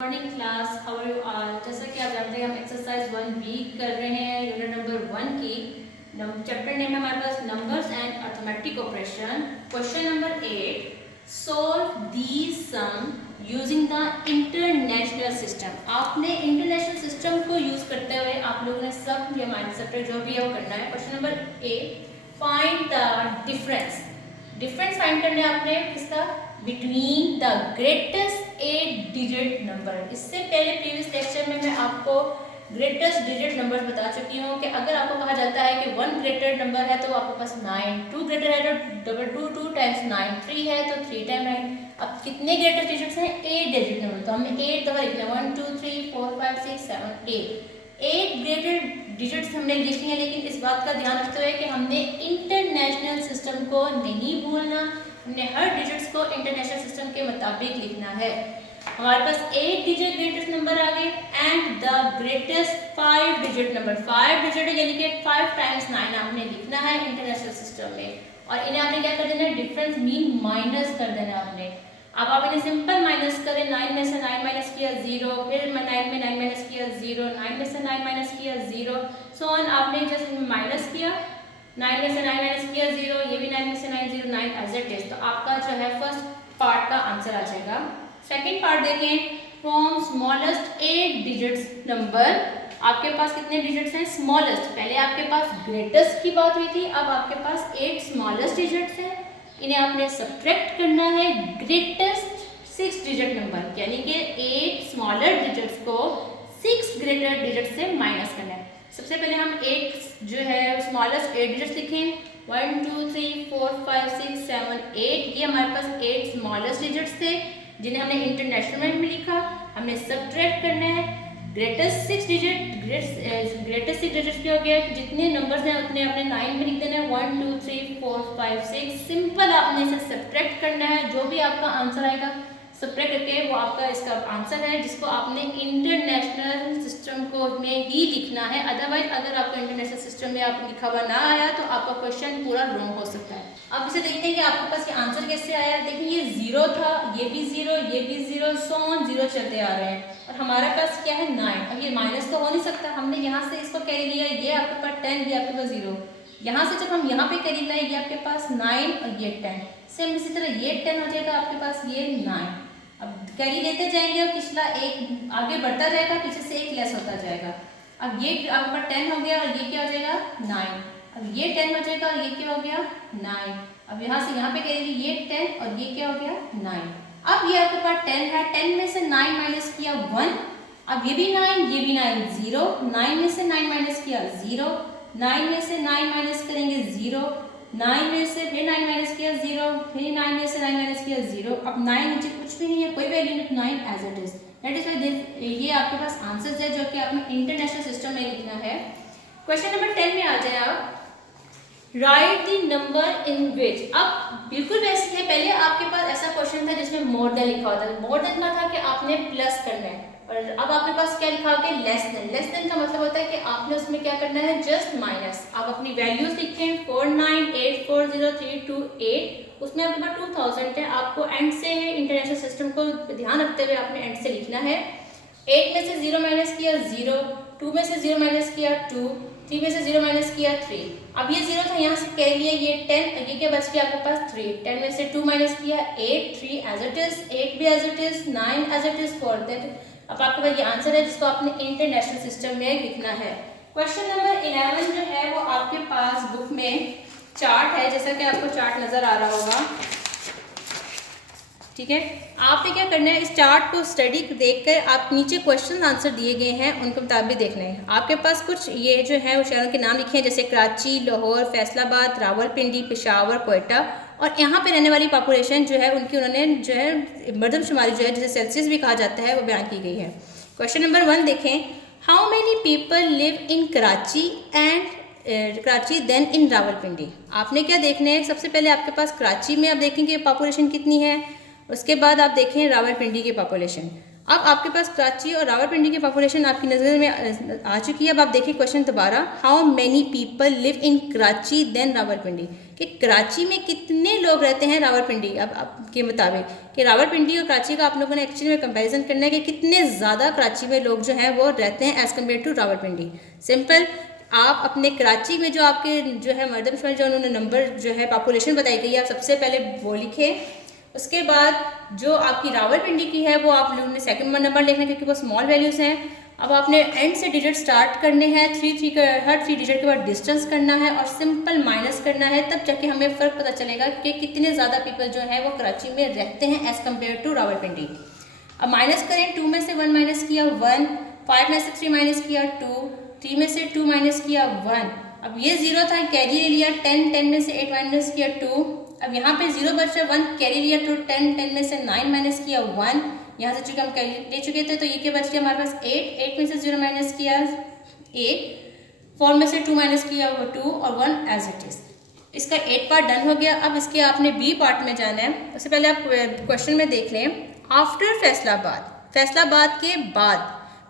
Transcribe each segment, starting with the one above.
Morning class, how are you all. जैसा कि आप जानते हैं हम एक्सरसाइज 1B कर रहे हैं यूनिट नंबर 1 की। चैप्टर नेम है हमारे पास numbers and arithmetic operation. Question number 8, solve the sum using the international system. आपने इंटरनेशनल सिस्टम को यूज करते हुए आप लोगों ने सब ये माइंड सब्जेक्ट जो भी है वो करना है। Question number 8, find the difference. Difference find करना है आपने किसका, between the greatest 8 digit number. इससे पहले प्रीवियस लेक्चर में मैं आपको ग्रेटेस्ट डिजिट नंबर बता चुकी हूँ कि अगर आपको कहा जाता है कि 1 ग्रेटर नंबर है तो आपके पास 9, 2 ग्रेटर है तो डबल 2 टाइम्स 9, 3 है तो 3 टाइम 9। अब कितने ग्रेटर डिजिट्स हैं, 8 डिजिट नंबर, तो हमें 8 दफा लिखना है, 1 2 3 4 5 6 7 8 ग्रेटर डिजिट्स हमने लिखनी है। लेकिन इस बात का ध्यान रखते हुए कि हमने इंटरनेशनल सिस्टम को नहीं भूलना, हमने हर डिजिट्स को इंटरनेशनल सिस्टम के मुताबिक लिखना है। हमारे पास 8 डिजिट ग्रेटेस्ट नंबर आ गए and the greatest 5 digit number, 5 digit यानी कि 5 टाइम्स 9 आपने लिखना है इंटरनेशनल सिस्टम में। और इन्हें आपने क्या कर देना है, डिफरेंस मीन माइनस कर देना आपने। अब आप इन्हें सिंपल माइनस करें, 9 में से 9 माइनस किया 0, फिर 9 में 9 माइनस किया 0, 9 में से 9 माइनस किया 0, सो ऑन। आपने जैसे माइनस किया, 9 में से 9 माइनस किया 0, ये भी 9 में से 9 0, 9 एज इट इज। तो आपका जो है फर्स्ट पार्ट का आंसर आ जाएगा। सेकेंड पार्ट देखें, फ्रॉम स्मॉलेस्ट 8 डिजिट्स नंबर। आपके पास कितने डिजिट्स हैं, स्मॉलेस्ट। पहले आपके पास ग्रेटेस्ट की बात हुई थी, अब आपके पास 8 स्मॉलेस्ट डिजिट्स हैं। इन्हें आपने सब्ट्रैक्ट करना है ग्रेटेस्ट 6 डिजिट नंबर, यानी कि 8 स्मॉलर डिजिट्स को 6 ग्रेटर डिजिट से माइनस करना है। सबसे पहले हम 8 जो है स्मॉलेस्ट 8 डिजिट्स लिखें, 1 2 3 4 5 6 7 8। ये हमारे पास 8 स्मॉलेस्ट डिजिट्स थे जिन्हें हमने इंटरनेशनल में भी लिखा। हमने सब्ट्रैक्ट करना है ग्रेटेस्ट 6 डिजिट, ग्रेटेस्ट 6 डिजिट क्या हो गया, जितने नंबर्स हैं उतने आपने 9 में लिख देना है, 1 2 3 4 5 6। सिंपल आपने इसे सब्ट्रैक्ट करना है, जो भी आपका आंसर आएगा सब्ट्रैक्ट करके वो आपका इसका आंसर है, जिसको आपने इंटरनेशनल सिस्टम को में ही लिखना है। अदरवाइज अगर आपको इंटरनेशनल सिस्टम में आप लिखा हुआ ना आया तो आपका क्वेश्चन पूरा रॉन्ग हो सकता है। अब इसे देखते हैं कि आपके पास ये आंसर कैसे आया। देखिए ये 0 था, ये भी 0, ये भी 0, सो ऑन 0 चलते आ रहे हैं और हमारे पास क्या है 9। अब ये माइनस तो हो नहीं सकता, हमने यहाँ से इसको कैरी लिया, ये आपके पास 10, ये आपके पास 0। यहाँ से जब हम यहाँ पे कैरी लाए, ये आपके पास 9 और ये 10, सेम इसी तरह ये 10 हो जाएगा आपके पास, ये 9। अब कैरी लेते जाएंगे और पिछला एक आगे बढ़ता जाएगा, पीछे से एक लेस होता जाएगा। अब ये आपके पास 10 हो गया और ये क्या हो जाएगा 9। अब ये 10 हो जाएगा और ये क्या हो गया 9। अब यहाँ से यहाँ पे कैरी ये 10 और ये क्या हो गया 9। अब ये आपके पास 10 है, 10 में से 9 माइनस किया 1। अब ये भी 9, ये भी 9, 0, 9 में से 9 माइनस किया 0, 9 में से 9 माइनस करेंगे 0, 9 में से फिर 9 माइनस किया 0, फिर 9 में से 9 माइनस किया 0। अब 9 नीचे कुछ भी नहीं है, कोई वैल्यू नहीं, 9 as it is. That is why ये आपके पास आंसर्स है जो कि आपने इंटरनेशनल सिस्टम में लिखना है। क्वेश्चन नंबर 10 में आ जाए आप, राइट द नंबर इन विच। अब बिल्कुल वैसे है, पहले आपके पास ऐसा क्वेश्चन था जिसमें मोर देन लिखा होता है। मोर देन का था कि आपने प्लस करना है, और अब आपके पास क्या लिखा होगा लेस देन। लेस देन का मतलब होता है कि आपने उसमें क्या करना है, जस्ट माइनस। आप अपनी वैल्यूज लिखें 49840328, उसमें आपके पास 2000 है। आपको एंड से इंटरनेशनल सिस्टम को ध्यान रखते हुए आपने एंड से लिखना है। 8 में से 0 माइनस किया 0, 2 में से 0 माइनस किया 2, 3 में से 0 माइनस किया 3। अब ये 0 था, यहाँ से कह लिया ये 10, ये क्या बच गया आपके पास 3। 10 में से 2 माइनस किया 8, 3 एज इट इज, 8 भी as it is, 9 as it is, 4 that. अब आपके पास ये आंसर है जिसको आपने इंटरनेशनल सिस्टम में लिखना है। क्वेश्चन नंबर 11 जो है वो आपके पास बुक में चार्ट है, जैसा कि आपको चार्ट नजर आ रहा होगा, ठीक है। आपने क्या करना है, इस चार्ट को स्टडी देखकर आप नीचे क्वेश्चन आंसर दिए गए हैं उनके मुताबिक देखना है। आपके पास कुछ ये जो है वो शहरों के नाम लिखे हैं, जैसे कराची, लाहौर, फैसलाबाद, रावलपिंडी, पेशावर, कोयटा, और यहाँ पे रहने वाली पॉपुलेशन जो है उनकी उन्होंने जो है मरदमशुमारी जो है जिसे सेल्सियस भी कहा जाता है वो बयान की गई है। क्वेश्चन नंबर 1 देखें, how many people live in Karachi and Karachi then in Rawalpindi. आपने क्या देखना है, सबसे पहले आपके पास कराची में आप देखेंगे पॉपुलेशन कितनी है, उसके बाद आप देखें रावलपिंडी की पॉपुलेशन। अब आपके पास कराची और रावलपिंडी की पॉपुलेशन आपकी नज़र में आ चुकी है। अब आप देखिए क्वेश्चन दोबारा, how many people live in Karachi then Rawalpindi. कि कराची में कितने लोग रहते हैं रावलपिंडी, अब आपके मुताबिक कि रावलपिंडी और कराची का आप लोगों ने एक्चुअली में कंपैरिजन करना है कि कितने ज़्यादा कराची में लोग जो हैं वो रहते हैं as compared to Rawalpindi. Simple, आप अपने कराची में जो आपके जो है मरदमशुमारी जो उन्होंने नंबर जो है पॉपुलेशन बताई गई है, आप सबसे पहले वो लिखें। उसके बाद जो आपकी रावलपिंडी की है वो आप लोगों ने सेकंड नंबर लिखना है क्योंकि वो स्मॉल वैल्यूज़ हैं। अब आपने एंड से डिजिट स्टार्ट करने हैं, हर 3 डिजिट के बाद डिस्टेंस करना है और सिंपल माइनस करना है, तब जाके हमें फ़र्क पता चलेगा कि कितने ज़्यादा पीपल जो है वो कराची में रहते हैं एज़ कम्पेयर टू रावलपिंडी। अब माइनस करें, 2 में से 1 माइनस किया 1, 5 में से 3 माइनस किया 2, 3 में से 2 माइनस किया 1। अब ये 0 था, कैरी ले लिया 10, 10 में से 8 माइनस किया 2। अब यहाँ पे 0 बचा 1, कैरी लिया 2, 10, 10 में से 9 माइनस किया 1। यहाँ से चूँकि हम कैरी ले चुके थे तो ये क्या बच गया हमारे पास 8, 8 में से 0 माइनस किया 8, 4 में से 2 माइनस किया वो 2 और 1 एज इट इज़। इसका 8 पार्ट डन हो गया। अब इसके आपने बी पार्ट में जाना है। उससे पहले आप क्वेश्चन में देख लें, आफ्टर फैसलाबाद, फैसलाबाद के बाद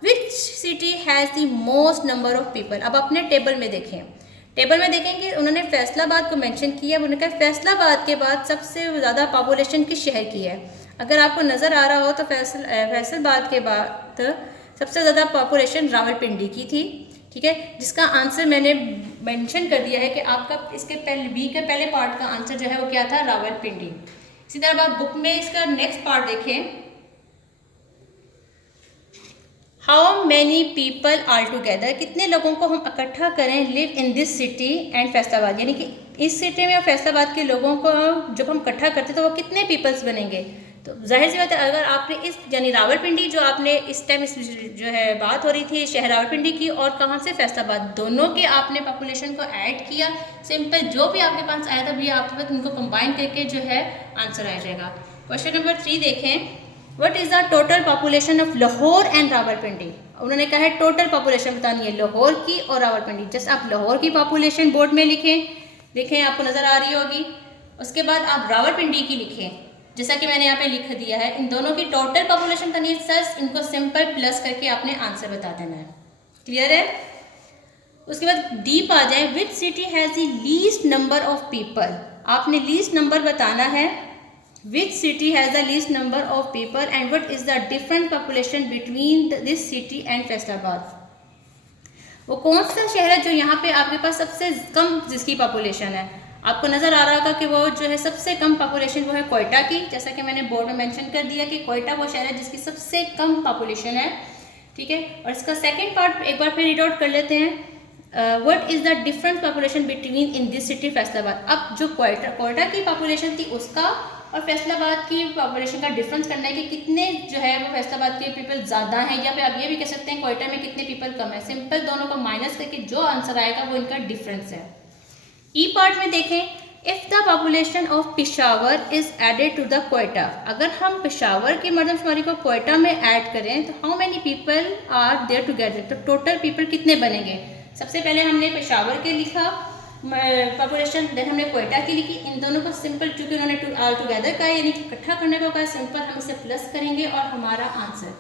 which city has the most number of people. अब अपने टेबल में देखें, टेबल में देखेंगे उन्होंने फैसलाबाद को मेंशन किया। उन्होंने कहा फैसलाबाद के बाद सबसे ज़्यादा पॉपुलेशन किस शहर की है। अगर आपको नज़र आ रहा हो तो फैसलाबाद के बाद सबसे ज़्यादा पॉपुलेशन रावलपिंडी की थी, ठीक है, जिसका आंसर मैंने मेंशन कर दिया है कि आपका इसके पहले बी के पहले पार्ट का आंसर जो है वो क्या था, रावलपिंडी। इसी तरह आप बुक में इसका नेक्स्ट पार्ट देखें, how many people are together, कितने लोगों को हम इकट्ठा करें live in this city and Faisalabad, यानी कि इस सिटी में और फैसलाबाद के लोगों को जब हम इकट्ठा करते तो वो कितने पीपल्स बनेंगे। तो जाहिर सी बात है, अगर आपने इस यानी रावलपिंडी जो आपने इस टाइम इस जो है बात हो रही थी शहर रावलपिंडी की और कहाँ से फैसलाबाद, दोनों के आपने पॉपुलेशन को ऐड किया। सिंपल जो भी आपके पास आया था भैया आपके पास उनको कंबाइन करके जो है आंसर आ जाएगा। क्वेश्चन नंबर 3 देखें, what is the total population of Lahore and Rawalpindi. उन्होंने कहा है टोटल पॉपुलेशन बतानी है लाहौर की और रावलपिंडी। जैसे आप लाहौर की पॉपुलेशन बोर्ड में लिखें, देखें आपको नज़र आ रही होगी। उसके बाद आप रावलपिंडी की लिखें जैसा कि मैंने यहाँ पे लिख दिया है। इन दोनों की टोटल पॉपुलेशन करनी है सर, इनको सिंपल प्लस करके आपने आंसर बता देना है। क्लियर है। उसके बाद डीप आ जाए, which city has the least number of people. आपने लीस्ट नंबर बताना है, which city has the least number of people and what is the different population between this city and Faisalabad. वो कौन सा शहर है जो यहाँ पे आपके पास सबसे कम जिसकी पॉपुलेशन है। आपको नज़र आ रहा होगा कि वो जो है सबसे कम पॉपुलेशन वो है कोयटा की, जैसा कि मैंने बोर्ड में मेंशन कर दिया कि कोयटा वो शहर है जिसकी सबसे कम पॉपुलेशन है, ठीक है। और इसका सेकंड पार्ट एक बार फिर रीड आउट कर लेते हैं, what is the different population between in this city Faisalabad. अब जो कोयटा की पॉपुलेशन थी उसका और फैसलाबाद की पॉपुलेशन का डिफरेंस करना है कि कितने जो है वो फैसलाबाद के पीपल ज़्यादा हैं, या फिर आप ये भी कह सकते हैं कोयटा में कितने पीपल कम है। सिंपल दोनों को माइनस करके जो आंसर आएगा वो इनका डिफरेंस है। ई पार्ट में देखें, if the population of Peshawar is added to the Quetta. अगर हम पेशावर की मरदमशुमारी को कोयटा में ऐड करें तो how many people are there together, तो टोटल पीपल कितने बनेंगे। सबसे पहले हमने पेशावर के लिखा पॉपुलेशन, देन हमने कोयटा की लिखी। इन दोनों को सिंपल चूँकि उन्होंने ऑल टुगेदर का यानी कि इकट्ठा करने को कहा, सिंपल हम इसे प्लस करेंगे और हमारा आंसर।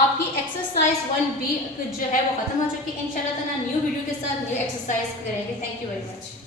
आपकी एक्सरसाइज 1B जो है वो ख़त्म हो चुकी है। इंशाल्लाह ताला न्यू वीडियो के साथ न्यू एक्सरसाइज करेंगे। Thank you very much.